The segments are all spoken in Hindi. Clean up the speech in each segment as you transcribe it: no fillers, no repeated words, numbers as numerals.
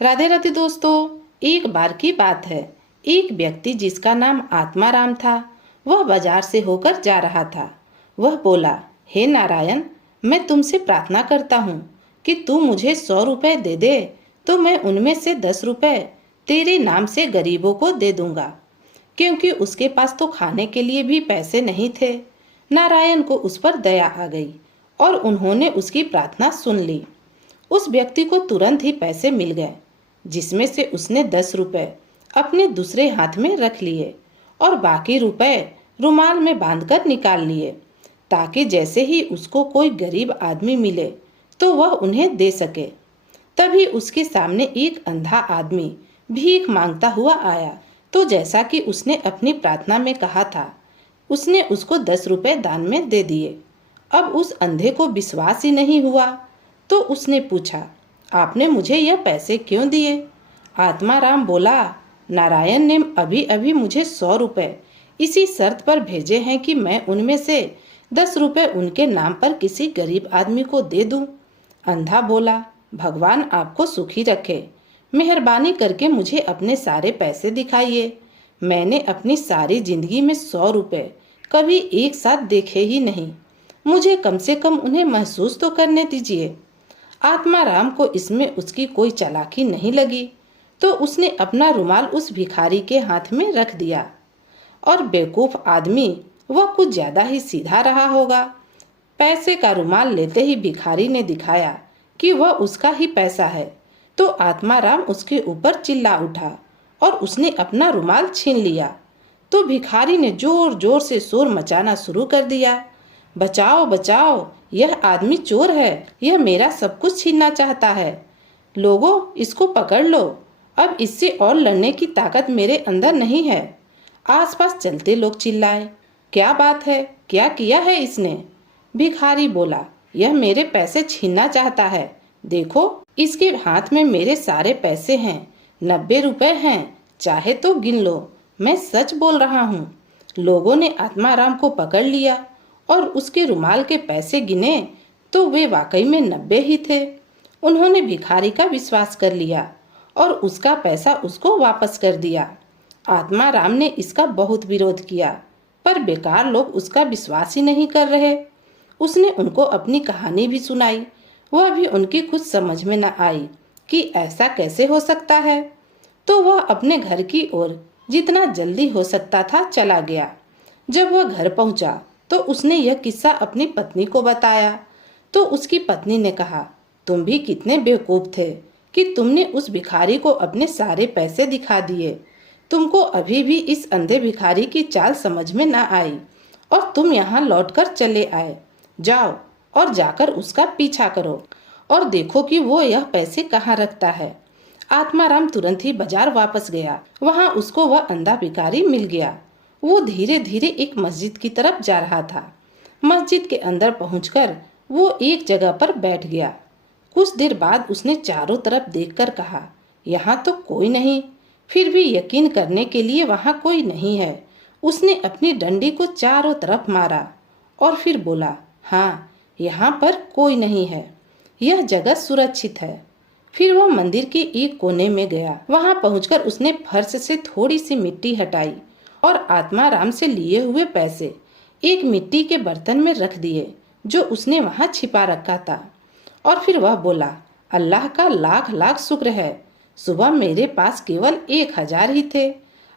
राधे राधे दोस्तों। एक बार की बात है, एक व्यक्ति जिसका नाम आत्माराम था, वह बाजार से होकर जा रहा था। वह बोला, हे नारायण, मैं तुमसे प्रार्थना करता हूँ कि तू मुझे 100 रुपए दे दे, तो मैं उनमें से 10 रुपए तेरे नाम से गरीबों को दे दूंगा। क्योंकि उसके पास तो खाने के लिए भी पैसे नहीं थे। नारायण को उस पर दया आ गई और उन्होंने उसकी प्रार्थना सुन ली। उस व्यक्ति को तुरंत ही पैसे मिल गए, जिसमें से उसने 10 रुपए अपने दूसरे हाथ में रख लिए और बाकी रुपए रुमाल में बांधकर निकाल लिए, ताकि जैसे ही उसको कोई गरीब आदमी मिले तो वह उन्हें दे सके। तभी उसके सामने एक अंधा आदमी भीख मांगता हुआ आया, तो जैसा कि उसने अपनी प्रार्थना में कहा था, उसने उसको 10 रुपए दान में दे दिए। अब उस अंधे को विश्वास ही नहीं हुआ, तो उसने पूछा, आपने मुझे यह पैसे क्यों दिए? आत्माराम बोला, नारायण ने अभी अभी मुझे 100 रुपए इसी शर्त पर भेजे हैं कि मैं उनमें से 10 रुपए उनके नाम पर किसी गरीब आदमी को दे दूं। अंधा बोला, भगवान आपको सुखी रखे, मेहरबानी करके मुझे अपने सारे पैसे दिखाइए। मैंने अपनी सारी जिंदगी में 100 रुपए कभी एक साथ देखे ही नहीं, मुझे कम से कम उन्हें महसूस तो करने दीजिए। आत्माराम को इसमें उसकी कोई चालाकी नहीं लगी, तो उसने अपना रुमाल उस भिखारी के हाथ में रख दिया। और बेवकूफ आदमी वह कुछ ज्यादा ही सीधा रहा होगा। पैसे का रुमाल लेते ही भिखारी ने दिखाया कि वह उसका ही पैसा है, तो आत्माराम उसके ऊपर चिल्ला उठा और उसने अपना रुमाल छीन लिया। तो भिखारी ने जोर जोर से शोर मचाना शुरू कर दिया, बचाओ बचाओ, यह आदमी चोर है, यह मेरा सब कुछ छीनना चाहता है। लोगों, इसको पकड़ लो, अब इससे और लड़ने की ताकत मेरे अंदर नहीं है। आसपास चलते लोग चिल्लाए, क्या बात है, क्या किया है इसने? भिखारी बोला, यह मेरे पैसे छीनना चाहता है। देखो, इसके हाथ में मेरे सारे पैसे हैं, 90 रुपए हैं, चाहे तो गिन लो, मैं सच बोल रहा हूँ। लोगों ने आत्माराम को पकड़ लिया और उसके रुमाल के पैसे गिने, तो वे वाकई में 90 ही थे। उन्होंने भिखारी का विश्वास कर लिया और उसका पैसा उसको वापस कर दिया। आत्माराम ने इसका बहुत विरोध किया, पर बेकार लोग उसका विश्वास ही नहीं कर रहे। उसने उनको अपनी कहानी भी सुनाई, वह भी उनकी कुछ समझ में न आई कि ऐसा कैसे हो सकता है। तो वह अपने घर की ओर जितना जल्दी हो सकता था चला गया। जब वह घर पहुंचा तो उसने यह किस्सा अपनी पत्नी को बताया, तो उसकी पत्नी ने कहा, तुम भी कितने बेवकूफ थे कि तुमने उस भिखारी को अपने सारे पैसे दिखा दिए। तुमको अभी भी इस अंधे भिखारी की चाल समझ में न आई और तुम यहाँ लौटकर चले आए। जाओ और जाकर उसका पीछा करो और देखो कि वो यह पैसे कहाँ रखता है। आत्माराम तुरंत ही बाजार वापस गया। वहाँ उसको वह अंधा भिखारी मिल गया। वो धीरे धीरे एक मस्जिद की तरफ जा रहा था। मस्जिद के अंदर पहुंचकर वो एक जगह पर बैठ गया। कुछ देर बाद उसने चारों तरफ देखकर कहा, यहाँ तो कोई नहीं। फिर भी यकीन करने के लिए वहाँ कोई नहीं है, उसने अपनी डंडी को चारों तरफ मारा और फिर बोला, हाँ, यहाँ पर कोई नहीं है, यह जगह सुरक्षित है। फिर वह मंदिर के एक कोने में गया। वहाँ पहुंचकर उसने फर्श से थोड़ी सी मिट्टी हटाई और आत्माराम से लिए हुए पैसे एक मिट्टी के बर्तन में रख दिए, जो उसने वहाँ छिपा रखा था। और फिर वह बोला, अल्लाह का लाख लाख शुक्र है, सुबह मेरे पास केवल 1000 ही थे,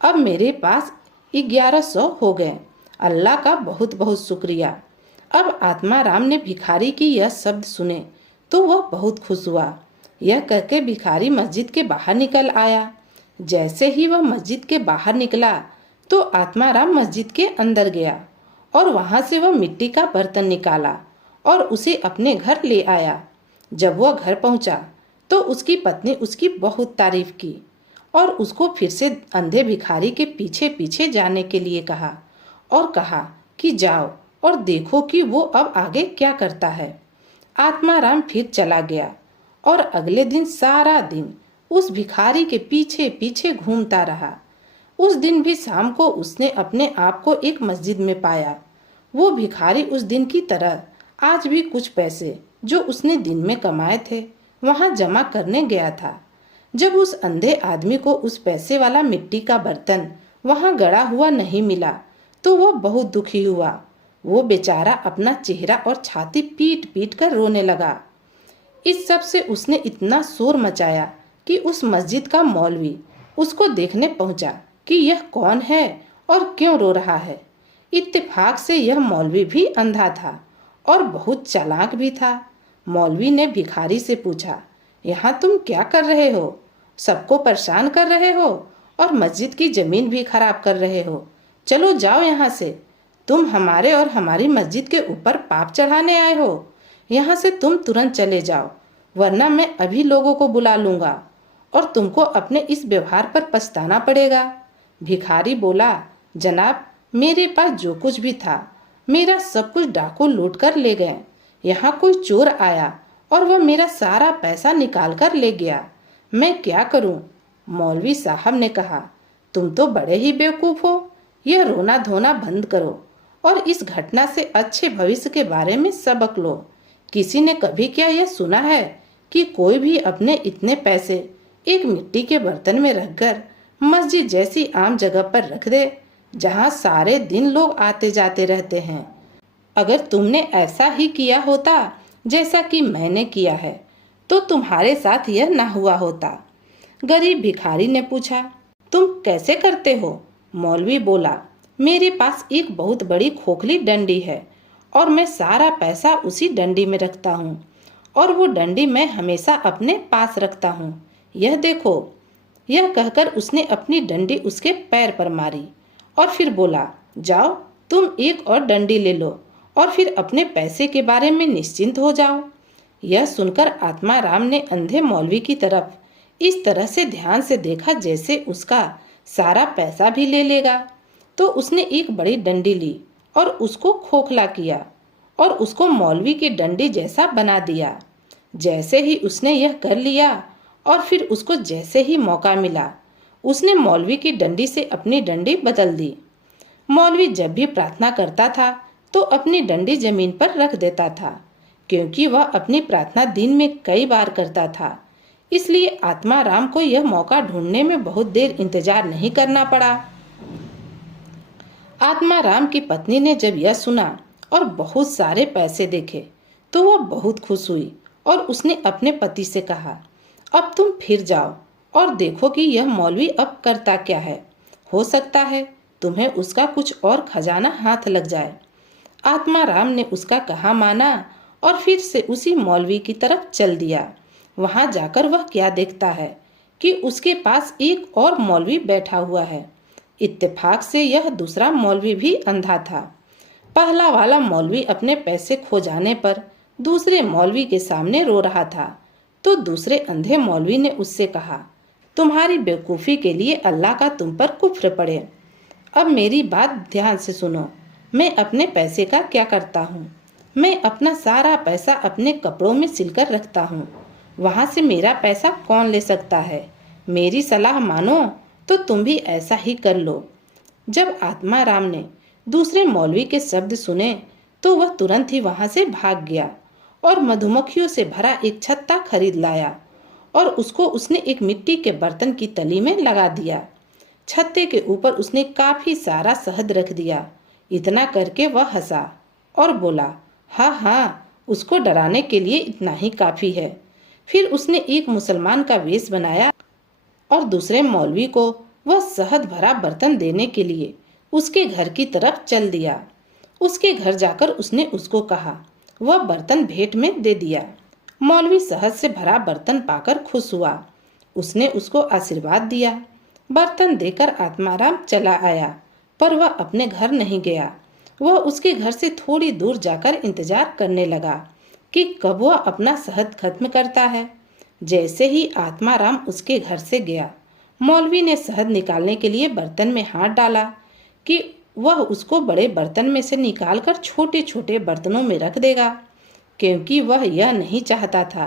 अब मेरे पास 1100 हो गए। अल्लाह का बहुत बहुत शुक्रिया। अब आत्माराम ने भिखारी की यह शब्द सुने तो वह बहुत खुश हुआ। यह कहकर भिखारी मस्जिद के बाहर निकल आया। जैसे ही वह मस्जिद के बाहर निकला तो आत्माराम मस्जिद के अंदर गया और वहां से वह मिट्टी का बर्तन निकाला और उसे अपने घर ले आया। जब वह घर पहुंचा तो उसकी पत्नी उसकी बहुत तारीफ की और उसको फिर से अंधे भिखारी के पीछे पीछे जाने के लिए कहा और कहा कि जाओ और देखो कि वो अब आगे क्या करता है। आत्माराम फिर चला गया और अगले दिन सारा दिन उस भिखारी के पीछे पीछे घूमता रहा। उस दिन भी शाम को उसने अपने आप को एक मस्जिद में पाया। वो भिखारी उस दिन की तरह आज भी कुछ पैसे जो उसने दिन में कमाए थे वहां जमा करने गया था। जब उस अंधे आदमी को उस पैसे वाला मिट्टी का बर्तन वहां गड़ा हुआ नहीं मिला तो वो बहुत दुखी हुआ। वो बेचारा अपना चेहरा और छाती पीट पीट कर रोने लगा। इस सब से उसने इतना शोर मचाया कि उस मस्जिद का मौलवी उसको देखने पहुंचा कि यह कौन है और क्यों रो रहा है। इत्तेफाक से यह मौलवी भी अंधा था और बहुत चालाक भी था। मौलवी ने भिखारी से पूछा, यहाँ तुम क्या कर रहे हो? सबको परेशान कर रहे हो और मस्जिद की जमीन भी खराब कर रहे हो। चलो जाओ यहाँ से। तुम हमारे और हमारी मस्जिद के ऊपर पाप चढ़ाने आए हो। यहाँ से तुम तुरंत चले जाओ, वरना मैं अभी लोगों को बुला लूंगा और तुमको अपने इस व्यवहार पर पछताना पड़ेगा। भिखारी बोला, जनाब, मेरे पास जो कुछ भी था मेरा सब कुछ डाकू लूट कर ले गए। यहाँ कोई चोर आया और वह मेरा सारा पैसा निकाल कर ले गया। मैं क्या करूं? मौलवी साहब ने कहा, तुम तो बड़े ही बेवकूफ हो। यह रोना धोना बंद करो और इस घटना से अच्छे भविष्य के बारे में सबक लो। किसी ने कभी क्या यह सुना है कि कोई भी अपने इतने पैसे एक मिट्टी के बर्तन में रखकर मस्जिद जैसी आम जगह पर रख दे, जहां सारे दिन लोग आते जाते रहते हैं? अगर तुमने ऐसा ही किया होता जैसा कि मैंने किया है तो तुम्हारे साथ यह ना हुआ होता। गरीब भिखारी ने पूछा, तुम कैसे करते हो? मौलवी बोला, मेरे पास एक बहुत बड़ी खोखली डंडी है और मैं सारा पैसा उसी डंडी में रखता हूँ और वो डंडी मैं हमेशा अपने पास रखता हूँ। यह देखो। यह कहकर उसने अपनी डंडी उसके पैर पर मारी और फिर बोला, जाओ तुम एक और डंडी ले लो और फिर अपने पैसे के बारे में निश्चिंत हो जाओ। यह सुनकर आत्मा राम ने अंधे मौलवी की तरफ इस तरह से ध्यान से देखा जैसे उसका सारा पैसा भी ले लेगा। तो उसने एक बड़ी डंडी ली और उसको खोखला किया और उसको मौलवी की डंडी जैसा बना दिया। जैसे ही उसने यह कर लिया और फिर उसको जैसे ही मौका मिला उसने मौलवी की डंडी से अपनी डंडी बदल दी। मौलवी जब भी प्रार्थना करता था तो अपनी डंडी जमीन पर रख देता था, क्योंकि वह अपनी प्रार्थना दिन में कई बार करता था। इसलिए आत्मा राम को यह मौका ढूंढने में बहुत देर इंतजार नहीं करना पड़ा। आत्मा राम की पत्नी ने जब यह सुना और बहुत सारे पैसे देखे तो वह बहुत खुश हुई और उसने अपने पति से कहा, अब तुम फिर जाओ और देखो कि यह मौलवी अब करता क्या है। हो सकता है तुम्हें उसका कुछ और खजाना हाथ लग जाए। आत्मा राम ने उसका कहा माना और फिर से उसी मौलवी की तरफ चल दिया। वहां जाकर वह क्या देखता है कि उसके पास एक और मौलवी बैठा हुआ है। इत्तेफाक से यह दूसरा मौलवी भी अंधा था। पहला वाला मौलवी अपने पैसे खो जाने पर दूसरे मौलवी के सामने रो रहा था। तो दूसरे अंधे मौलवी ने उससे कहा, तुम्हारी बेवकूफ़ी के लिए अल्लाह का तुम पर कुफ्र पड़े। अब मेरी बात ध्यान से सुनो। मैं अपने पैसे का क्या करता हूँ? मैं अपना सारा पैसा अपने कपड़ों में सिलकर रखता हूँ। वहाँ से मेरा पैसा कौन ले सकता है? मेरी सलाह मानो तो तुम भी ऐसा ही कर लो। जब आत्मा राम ने दूसरे मौलवी के शब्द सुने तो वह तुरंत ही वहाँ से भाग गया और मधुमक्खियों से भरा एक छत्ता खरीद लाया और उसको उसने एक मिट्टी के बर्तन की तली में लगा दिया। छत्ते के ऊपर उसने काफी सारा शहद रख दिया। इतना करके वह हंसा और बोला, हाँ हाँ, उसको डराने के लिए इतना ही काफी है। फिर उसने एक मुसलमान का वेश बनाया और दूसरे मौलवी को वह शहद भरा बर्तन देने के लिए उसके घर की तरफ चल दिया। उसके घर जाकर उसने उसको कहा, वह बर्तन भेंट में दे दिया। मौलवी शहद से भरा बर्तन पाकर खुश हुआ। उसने उसको आशीर्वाद दिया। बर्तन देकर आत्माराम चला आया, पर वह अपने घर नहीं गया। वह उसके घर से थोड़ी दूर जाकर इंतजार करने लगा कि कब वह अपना शहद खत्म करता है। जैसे ही आत्माराम उसके घर से गया, मौलवी ने शहद निकालने के लिए बर्तन में हाथ डाला कि वह उसको बड़े बर्तन में से निकालकर छोटे छोटे बर्तनों में रख देगा, क्योंकि वह यह नहीं चाहता था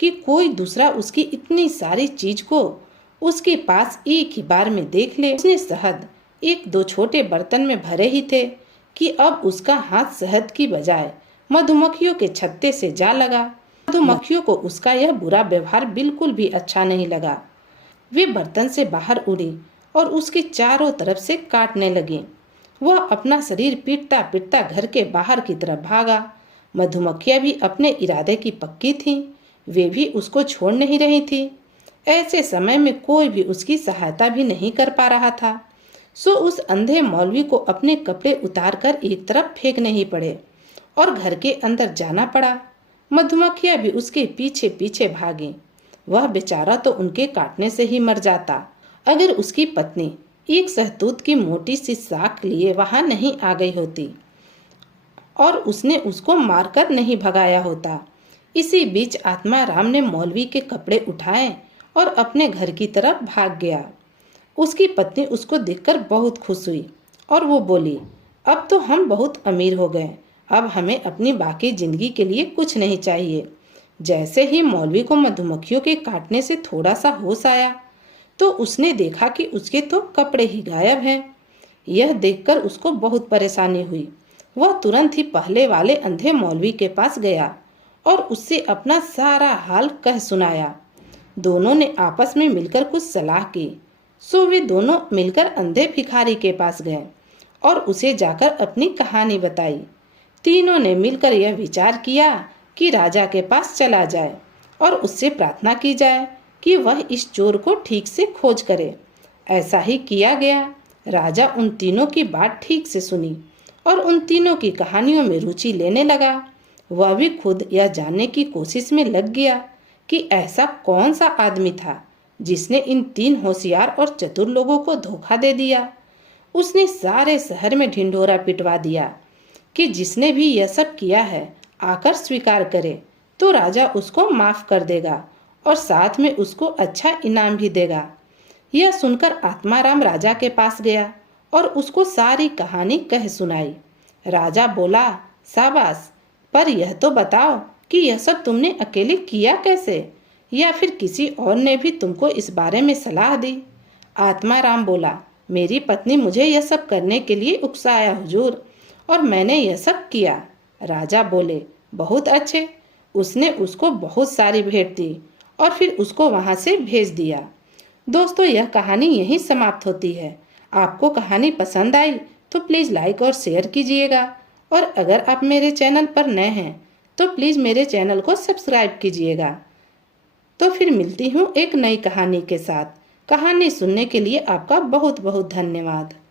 कि कोई दूसरा उसकी इतनी सारी चीज को उसके पास एक ही बार में देख ले। उसने शहद एक दो छोटे बर्तन में भरे ही थे कि अब उसका हाथ शहद की बजाय मधुमक्खियों के छत्ते से जा लगा। मधुमक्खियों को उसका यह बुरा व्यवहार बिल्कुल भी अच्छा नहीं लगा। वे बर्तन से बाहर उड़ी और उसकी चारों तरफ से काटने लगी। वह अपना शरीर पीटता पीटता घर के बाहर की तरफ भागा। मधुमक्खियां भी अपने इरादे की पक्की थीं। वे भी उसको छोड़ नहीं रही थी। ऐसे समय में कोई भी उसकी सहायता भी नहीं कर पा रहा था। सो उस अंधे मौलवी को अपने कपड़े उतारकर एक तरफ फेंकने ही पड़े और घर के अंदर जाना पड़ा। मधुमक्खियां भी उसके पीछे पीछे भागी। वह बेचारा तो उनके काटने से ही मर जाता अगर उसकी पत्नी एक सहतूत की मोटी सी साख लिए वहां नहीं आ गई होती और उसने उसको मारकर नहीं भगाया होता। इसी बीच आत्माराम ने मौलवी के कपड़े उठाए और अपने घर की तरफ भाग गया। उसकी पत्नी उसको देखकर बहुत खुश हुई और वो बोली, अब तो हम बहुत अमीर हो गए। अब हमें अपनी बाकी जिंदगी के लिए कुछ नहीं चाहिए। जैसे ही मौलवी को मधुमक्खियों के काटने से थोड़ा सा होश आया तो उसने देखा कि उसके तो कपड़े ही गायब हैं। यह देखकर उसको बहुत परेशानी हुई। वह तुरंत ही पहले वाले अंधे मौलवी के पास गया और उससे अपना सारा हाल कह सुनाया। दोनों ने आपस में मिलकर कुछ सलाह की। सो वे दोनों मिलकर अंधे भिखारी के पास गए और उसे जाकर अपनी कहानी बताई। तीनों ने मिलकर यह विचार किया कि राजा के पास चला जाए और उससे प्रार्थना की जाए कि वह इस चोर को ठीक से खोज करे। ऐसा ही किया गया। राजा उन तीनों की बात ठीक से सुनी और उन तीनों की कहानियों में रुचि लेने लगा। वह भी खुद यह जानने की कोशिश में लग गया कि ऐसा कौन सा आदमी था जिसने इन तीन होशियार और चतुर लोगों को धोखा दे दिया। उसने सारे शहर में ढिंढोरा पिटवा दिया कि जिसने भी यह सब किया है आकर स्वीकार करे तो राजा उसको माफ कर देगा और साथ में उसको अच्छा इनाम भी देगा। यह सुनकर आत्माराम राजा के पास गया और उसको सारी कहानी कह सुनाई। राजा बोला, शाबाश, पर यह तो बताओ कि यह सब तुमने अकेले किया कैसे, या फिर किसी और ने भी तुमको इस बारे में सलाह दी? आत्माराम बोला, मेरी पत्नी मुझे यह सब करने के लिए उकसाया हुजूर, और मैंने यह सब किया। राजा बोले, बहुत अच्छे। उसने उसको बहुत सारी भेंट दी और फिर उसको वहां से भेज दिया। दोस्तों, यह कहानी यहीं समाप्त होती है। आपको कहानी पसंद आई तो प्लीज़ लाइक और शेयर कीजिएगा, और अगर आप मेरे चैनल पर नए हैं तो प्लीज़ मेरे चैनल को सब्सक्राइब कीजिएगा। तो फिर मिलती हूँ एक नई कहानी के साथ। कहानी सुनने के लिए आपका बहुत बहुत धन्यवाद।